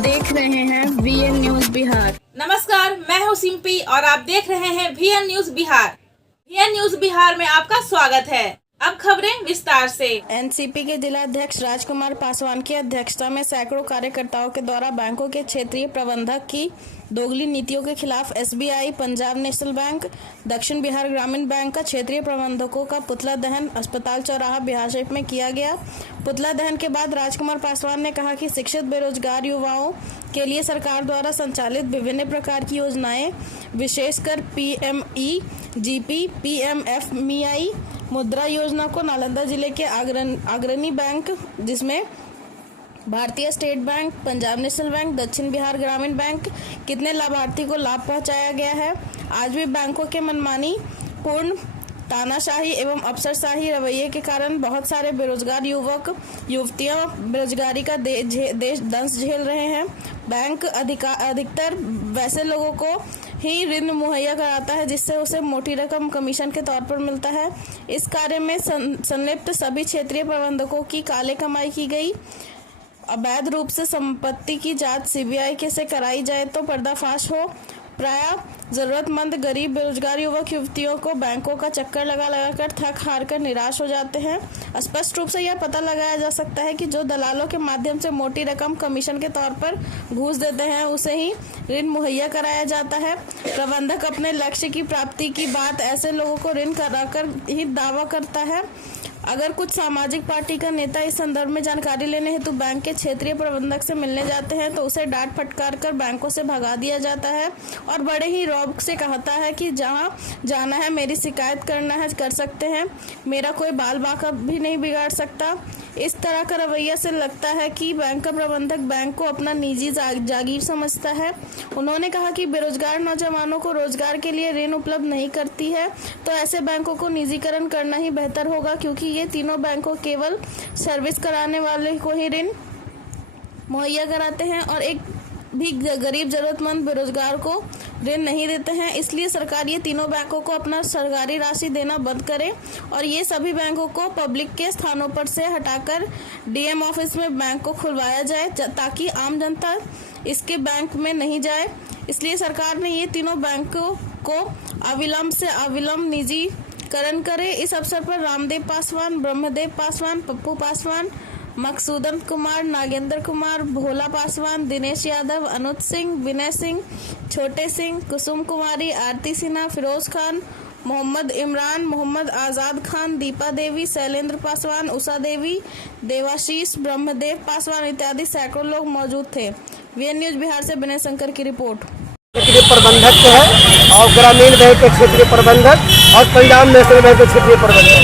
देख रहे हैं VN न्यूज बिहार। नमस्कार, मैं हूं सिंपी और आप देख रहे हैं VN news Bihar. VN news Bihar में आपका स्वागत है। अब खबरें विस्तार से। एनसीपी के जिला अध्यक्ष राजकुमार पासवान की अध्यक्षता में सैकड़ों कार्यकर्ताओं के द्वारा बैंकों के क्षेत्रीय प्रबंधक की दोगली नीतियों के खिलाफ SBI, पंजाब नेशनल बैंक, दक्षिण बिहार ग्रामीण बैंक का क्षेत्रीय प्रबंधकों का पुतला दहन अस्पताल चौराहा बिहारशरीफ में किया गया। पुतला दहन के बाद राजकुमार पासवान ने कहा कि शिक्षित बेरोजगार युवाओं के लिए सरकार द्वारा संचालित विभिन्न प्रकार की योजनाएं, विशेषकर PMEGP, PMFMEI मुद्रा योजना को नालंदा जिले के अग्रणी बैंक जिसमें भारतीय state bank, Punjab national bank, दक्षिण बिहार ग्रामीण बैंक कितने लाभार्थी को लाभ पहुंचाया गया है। आज भी बैंकों के मनमानी पूर्ण तानाशाही एवं अफसरशाही रवैये के कारण बहुत सारे बेरोजगार युवक युवतियां बेरोजगारी का दंश झेल रहे हैं। बैंक अधिकतर वैसे लोगों को ही ऋण मुहैया कराता है जिससे उसे मोटी रकम कमीशन के तौर पर मिलता है। इस कार्य में संलिप्त सभी क्षेत्रीय प्रबंधकों की काले कमाई की गई। अवैध रूप से संपत्ति की जांच CBI के से कराई जाए तो पर्दाफाश हो। प्राय जरूरतमंद गरीब बेरोजगार युवक युवतियों को बैंकों का चक्कर लगा कर थक हार कर निराश हो जाते हैं। स्पष्ट रूप से यह पता लगाया जा सकता है कि जो दलालों के माध्यम से मोटी रकम कमीशन के तौर पर घूस देते हैं उसे ही ऋण मुहैया कराया जाता है। प्रबंधक अपने लक्ष्य की प्राप्ति की बात ऐसे लोगों को ऋण कराकर ही दावा करता है। अगर कुछ सामाजिक पार्टी का नेता इस संदर्भ में जानकारी लेने हेतु बैंक के क्षेत्रीय प्रबंधक से मिलने जाते हैं तो उसे डांट फटकार कर बैंकों से भगा दिया जाता है और बड़े ही रौब से कहता है कि जहां जाना है, मेरी शिकायत करना है कर सकते हैं, मेरा कोई बाल बाका भी नहीं बिगाड़ सकता। इस तरह का रवैया से लगता है कि बैंक का प्रबंधक बैंक को अपना निजी जागीर समझता है। उन्होंने कहा कि बेरोजगार नौजवानों को रोजगार के लिए ऋण उपलब्ध नहीं करती है तो ऐसे बैंकों को निजीकरण करना ही बेहतर होगा, क्योंकि ये तीनों बैंकों केवल सर्विस कराने वाले को ही ऋण मुहैया कराते हैं और एक भी गरीब जरूरतमंद बेरोजगार को ऋण नहीं देते हैं। इसलिए सरकार ये तीनों बैंकों को अपना सरकारी राशि देना बंद करे और ये सभी बैंकों को पब्लिक के स्थानों पर से हटाकर DM ऑफिस में बैंक को खुलवाया जाए ताकि आम जनता इसके बैंक में नहीं जाए। इसलिए सरकार ने ये तीनों बैंकों को अविलंब से अविलंब निजीकरण करे। इस अवसर पर रामदेव पासवान, ब्रह्मदेव पासवान, पप्पू पासवान, मकसूदन कुमार, नागेंद्र कुमार, भोला पासवान, दिनेश यादव, अनुज सिंह, विनय सिंह, छोटे सिंह, कुसुम कुमारी, आरती सिन्हा, फिरोज खान, मोहम्मद इमरान, मोहम्मद आजाद खान, दीपा देवी, शैलेंद्र पासवान, उषा देवी, देवाशीष, ब्रह्मदेव पासवान इत्यादि सैकड़ों लोग मौजूद थे। VN न्यूज बिहार से विनय शंकर की रिपोर्ट। क्षेत्रीय प्रबंधक है और ग्रामीण बैंक के क्षेत्रीय प्रबंधक और पंजाब नेशनल बैंक के क्षेत्रीय प्रबंधक,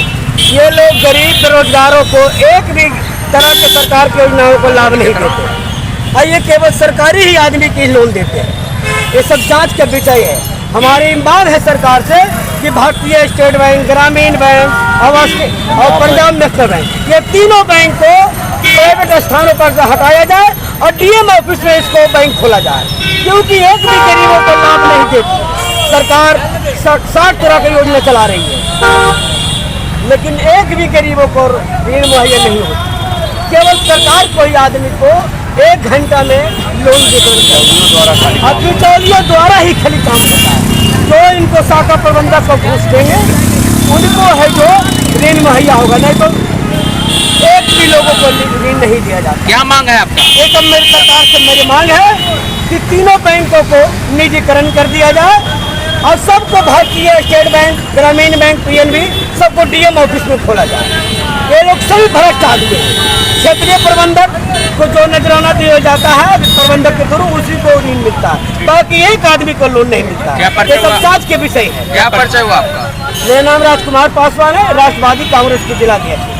ये लोग गरीब बेरोजगारों को एक भी तरह के सरकार की योजनाओं को लाभ नहीं देते और ये केवल सरकारी ही आदमी की लोन देते हैं। ये सब जांच का विषय है। हमारी मांग है सरकार से कि भारतीय स्टेट बैंक, ग्रामीण बैंक और पंजाब नेशनल बैंक, ये तीनों बैंक को प्राइवेट स्थानों पर से हटाया जाए और DM ऑफिस में इसको बैंक खोला जाए, क्योंकि एक भी गरीबों को लाभ नहीं देती। सरकार 60 तरह की योजना चला रही है लेकिन एक भी गरीबों को ऋण मुहैया नहीं होती। केवल सरकार को ही आदमी को 1 घंटा में लोन वितरण और बिचौलियों द्वारा ही खाली काम होता है। जो इनको शाखा प्रबंधक को घूस देंगे उनको है जो ऋण मुहैया होगा, नहीं तो एक भी लोगों को ऋण नहीं दिया जाता। क्या मांग है आपका? एक मेरी सरकार से मेरी मांग है कि तीनों बैंकों को निजीकरण कर दिया जाए और सबको भारतीय स्टेट बैंक, ग्रामीण बैंक, PNB सबको DM ऑफिस में खोला जाए। ये लोग सभी भ्रष्ट आदमी हैं। क्षेत्रीय प्रबंधक को जो नजराना दिया जाता है प्रबंधक के थ्रू उसी को ऋण मिलता है, बाकी एक आदमी को लोन नहीं मिलता। ये सब जांच के विषय है। क्या परिचय हुआ आपका? मेरा नाम राजकुमार पासवान है, राष्ट्रवादी कांग्रेस के जिला अध्यक्ष।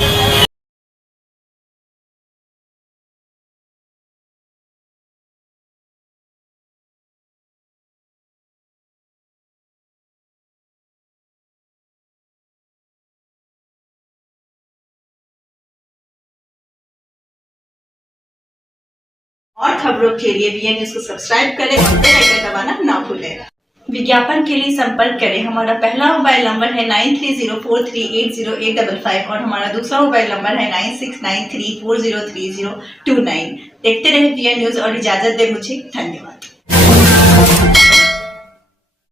और खबरों के लिए VN न्यूज को सब्सक्राइब करें और बेल आइकन दबाना ना भूलें। विज्ञापन के लिए संपर्क करें। हमारा पहला मोबाइल नंबर है 9304380855 और हमारा दूसरा मोबाइल नंबर है 9693403029। देखते रहे VN न्यूज और इजाजत दे मुझे। धन्यवाद।